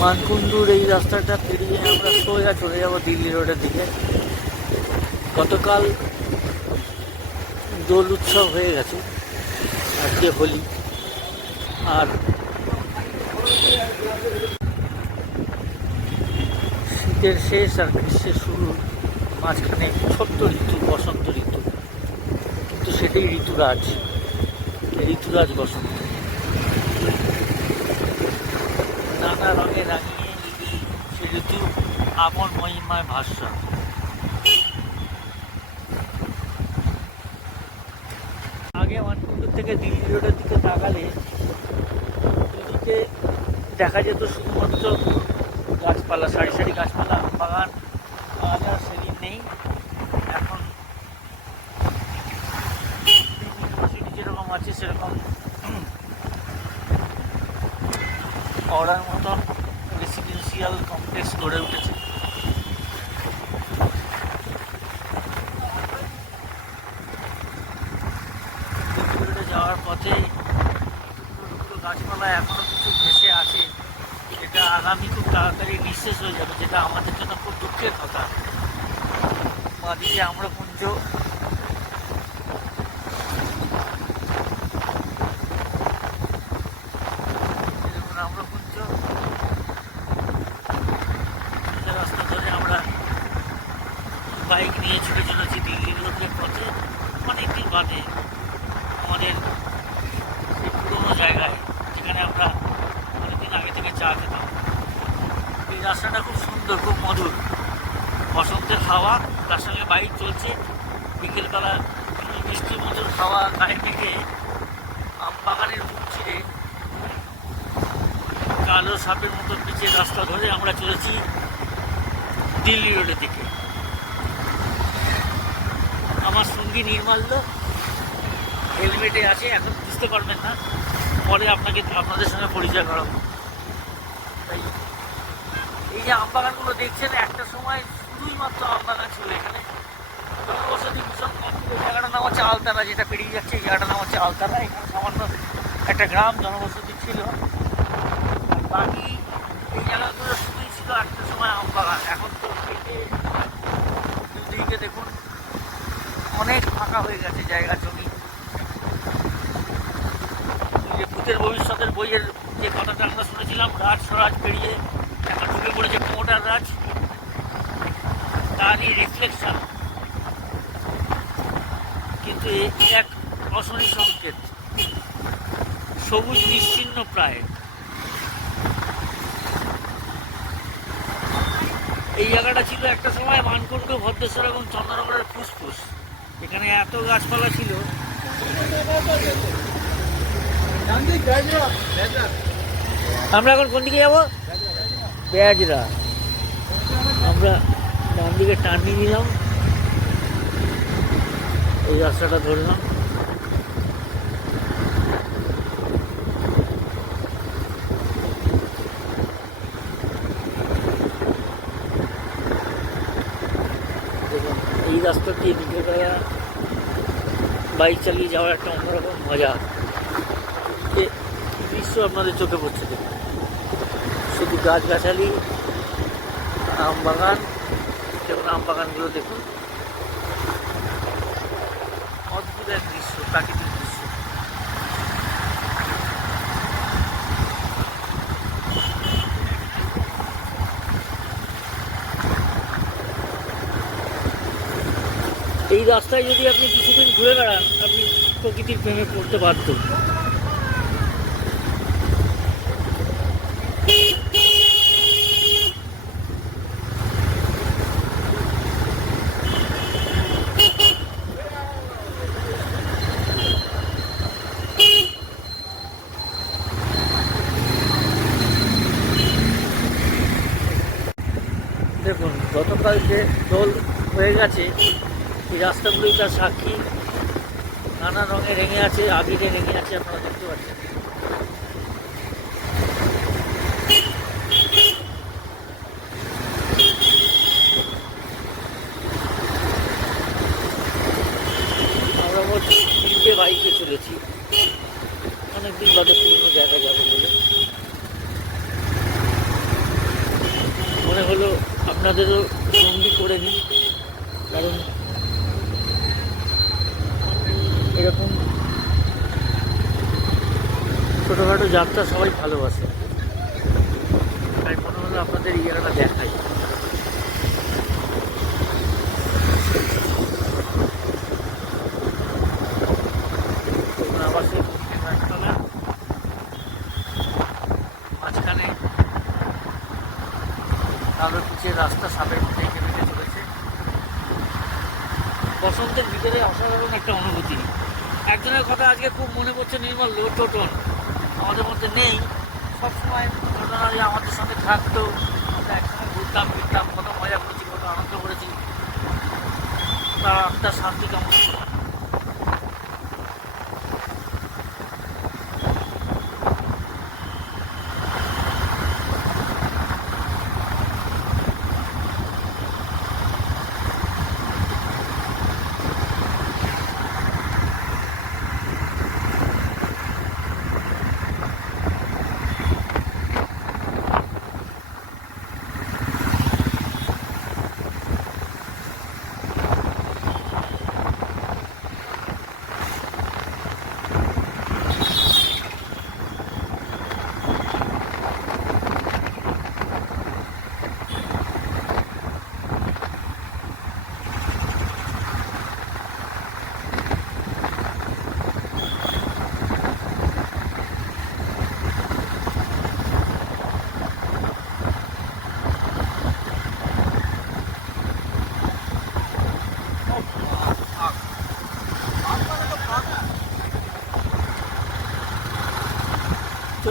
মানকুণ্ডুর এই রাস্তাটা পেরিয়ে আমরা সোজা চলে যাব দিল্লি রোডের দিকে। গতকাল দোল উৎসব হয়ে গেছে, আজকে হোলি। আর শীতের শেষ আর গ্রীষ্মের শুরু মাঝখানে ছোট্ট ঋতু, বসন্ত ঋতু। কিন্তু সেটাই ঋতুরাজ। ঋতুরাজ বসন্ত। নানা রঙে রাঙিয়ে সে ঋতু আপন মহিমায় ভাষা আগে মানকুণ্ডুর থেকে দিল্লি রোডের দিকে তাকালে দিল্লিতে দেখা যেত শুধুমাত্র গাছপালা, সারি সারি গাছপালা, বাগান আজ সেদিন নেই, এখন যেরকম আছে সেরকম অর্ডার মতন রেসিডেন্সিয়াল কমপ্লেক্স গড়ে উঠেছে। যাওয়ার পথে গাছপালা এখনও কিছু ভেসে আছে, যেটা আগামী খুব তাড়াতাড়ি নিঃশেষ হয়ে যাবে, যেটা আমাদের জন্য খুব দুঃখের কথা। বাদিকে আমরা পুঞ্জ আমরা পুঞ্জ রাস্তা ধরে আমরা বাইক নিয়ে ছুটে চলেছি দিল্লি রোডের পথে অনেকদিন বাদে আমাদের সেই পুরোনো জায়গায় যেখানে আমরা অনেকদিন আগে থেকে চা খেতাম এই রাস্তাটা খুব মধুর বসন্তের হাওয়া তার সঙ্গে বাইক চলছে। বিকেলবেলা মিষ্টি মধুর হাওয়া গায়ে আম বাগানের মুখ ছিঁড়ে কালো সাপের মতো পিছিয়ে রাস্তা ধরে আমরা চলেছি দিল্লি রোডের দিকে। আমার সঙ্গী নির্মাল্য হেলমেটে আছে, এখন বুঝতে পারবেন না। পরে আপনাকে, আপনাদের সঙ্গে পরিচয় করাবো। এই যে আম বাগানগুলো দেখছেন, একটা সময় শুধুই মাত্র আম বাগান ছিল এখানে। জনবসতি ভীষণ কম জায়গাটার নাম হচ্ছে আলতারা, যেটা পেরিয়ে যাচ্ছে, এই জায়গাটার নাম হচ্ছে আলতারা। এখানে সামান্য একটা গ্রাম জনবসতি ছিল। বাকি এই জায়গাগুলো শুধুই ছিল একটা সময় আম বাগান এখন তো দিকে দেখুন, অনেক ফাঁকা হয়ে গেছে জায়গা, জমি। যে ভূতের ভবিষ্যতের বইয়ের যে কথাটা আমরা শুনেছিলাম, রাজ স্বরাজ পেরিয়ে এখন ঢুকে পড়েছে প্রমোটার রাজ। তারই রিফ্লেকশন কিন্তু এক অশনি সংকেত। সবুজ নিশ্চিহ্ন প্রায়। এই জায়গাটা ছিল একটা সময় মানকুণ্ড, ভদ্রেশ্বর এবং চন্দ্রনগরের ফুসফুস। এখানে এত গাছপালা ছিল। আমরা এখন কোন দিকে যাব? বেয়াজরা আমরা ডান দিকে টান নিয়ে নিলাম। এই রাস্তাটা ধরলাম। দেখুন, এই রাস্তা দিয়ে বিকেলবেলা বাইক চালিয়ে যাওয়ার একটা অন্যরকম মজা। যে দৃশ্য আপনাদের চোখে পড়ছে দেখুন। শুধু গাছগাছালি, আম বাগান যেমন আম বাগানগুলো দেখুন। অদ্ভুত এক দৃশ্য, প্রাকৃতিক দৃশ্য। এই রাস্তায় যদি আপনি কিছুদিন ঘুরে বেড়ান, আপনি প্রকৃতির প্রেমে পড়তে বাধ্য দেখুন গতকাল দোল হয়ে গেছে। এই রাস্তাগুলি তার সাক্ষী। নানা রঙে রেঙে আছে, আবিরে রেঙে আছে, আপনারা দেখতে পাচ্ছেন আমরা মোট তিনটে বাইকে চলেছি অনেকদিন বাদে পুরনো জায়গায় যাব বলে হলো আপনাদেরও সঙ্গী করে দিই কারণ এরকম ছোটোখাটো যাত্রা সবাই ভালোবাসে। তাই মনে হলো আপনাদের ইয়ারটা দেখাই দেখুন আবার সেই মন্দিরের গাছতলা। মাঝখানে কালো পিচের রাস্তা সাপের মধ্যে বেঁকে চলেছে। বসন্তের ভিতরে অসাধারণ একটা অনুভূতি। একজনের কথা আজকে খুব মনে পড়ছে, নির্মল লো টোটন। আমাদের মধ্যে নেই। সবসময় ঘটনা যে আমাদের সঙ্গে থাকতো। আমরা একসঙ্গে ঘুরতাম, ফিরতাম, কত মজা করেছি, কত আনন্দ করেছি। তার আত্মার শান্তি কামনা করি।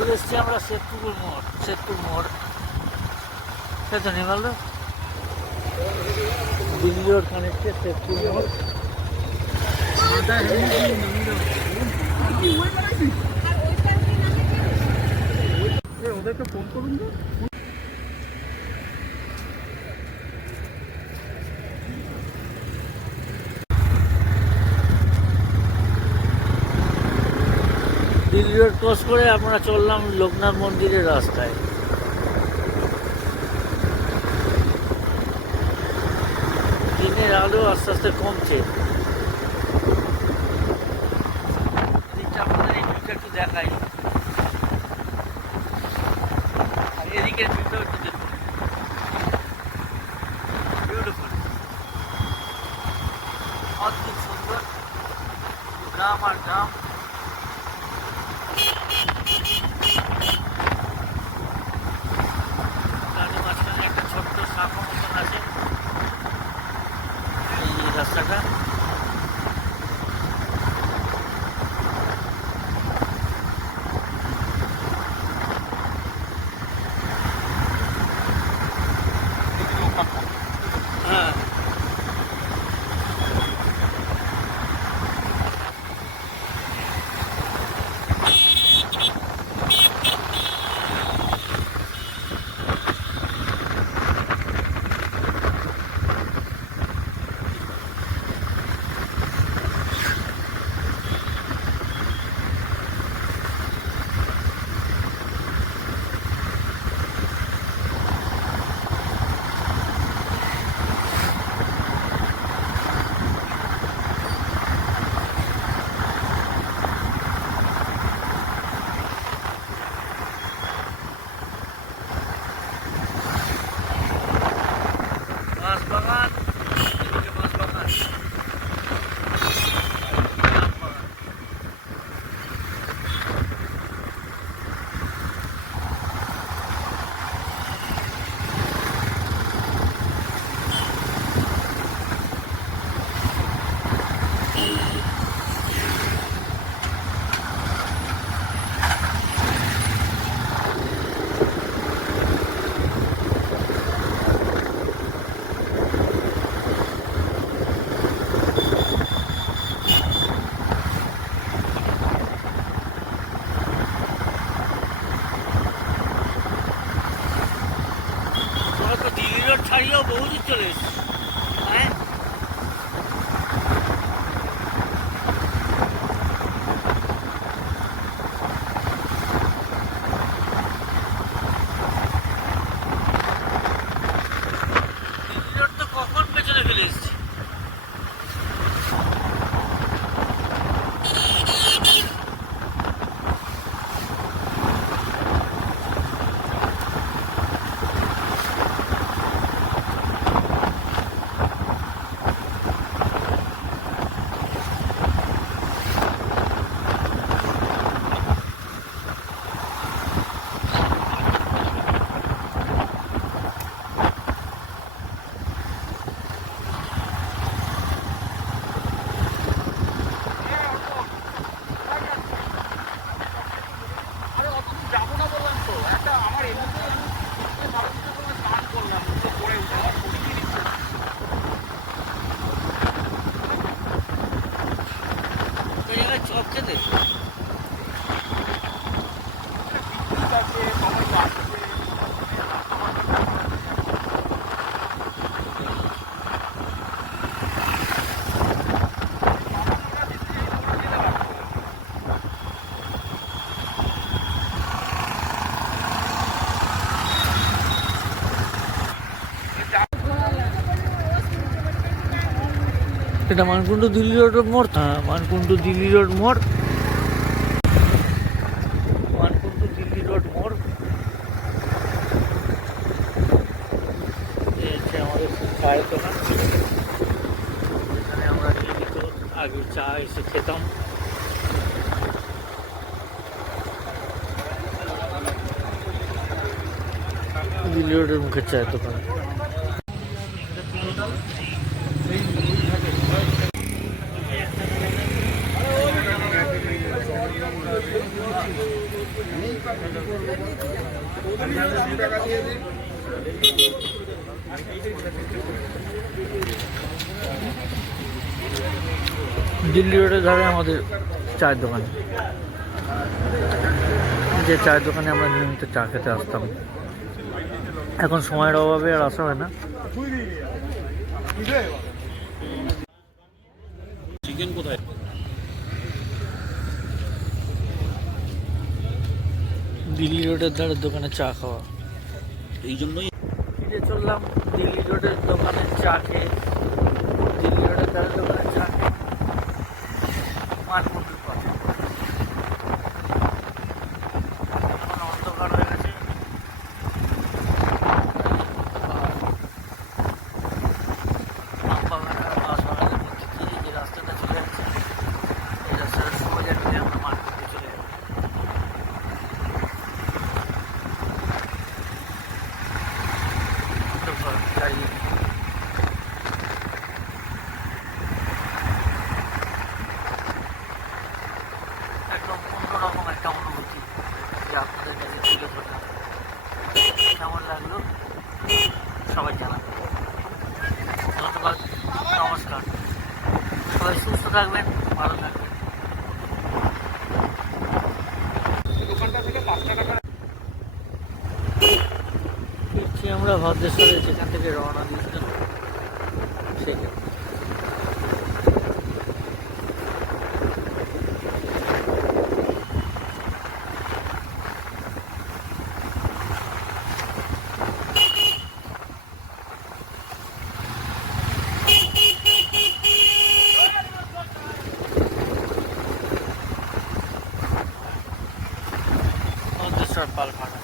চলে এসছি আমরা শেখপুকুর মোড় শেখপুর মোড়। সে তো বলল দিল্লি রোড কানেক্টে শেখপুর মোড়। ওদেরকে ফোন করুন দিল্লি রোড ক্রস করে আমরা চললাম লোকনাথ মন্দিরের রাস্তায়। দিনের আলো আস্তে আস্তে কমছে। দিকটা একটু দেখাই। আর একটু সুন্দর। গ্রাম আর গ্রাম। দিল্লি রোড ছাড়িয়েও বহু দূর চলে এসেছি হ্যাঁ এটা মানকুণ্ডু দিল্লি রোড মোড়? হ্যাঁ মানকুণ্ডু দিল্লি রোড মোড়। মানকুণ্ডু দিল্লি রোড মোড়। আমাদের চায়ের দোকান। এখানে আমরা নিয়মিত আগে চা এসে খেতাম। দিল্লি রোডের মুখের চায়ের দোকান। দিল্লি রোডের ধারে আমাদের চায়ের দোকান। যে চায়ের দোকানে আমরা নিয়মিত চা খেতে আসতাম। এখন সময়ের অভাবে আর আসা হয় না। চিকেন কোথায়? দিল্লি রোডের ধারে দোকানে চা খাওয়া। এই জন্যই ফিরে চললাম দিল্লি রোডের দোকানে চা খেয়ে। দিল্লি রোডের ধারে দোকানে চা খেয়ে মানকুণ্ডুর পথে এখন অন্ধকার হয়ে গেছে আর আমবাগান আর বাঁশবাগানের মধ্যে দিয়ে যে রাস্তাটা চলে যাচ্ছে এই রাস্তাটা সোজা গেলে আমরা মানকুণ্ডে চলে যাব অন্ধকার চারিদিকে একদম অন্যরকম একটা অনুভূতি যে আপনাদের কাছে তুলে ধরলাম কেমন লাগল সবাই জানাবেন ধন্যবাদ নমস্কার সবাই সুস্থ থাকবেন ভালো থাকবেন। আমরা ভদ্রেশ্বরে যেখান থেকে রওনা দিয়েছিলাম সেখানে ভদ্রেশ্বর পালপাড়া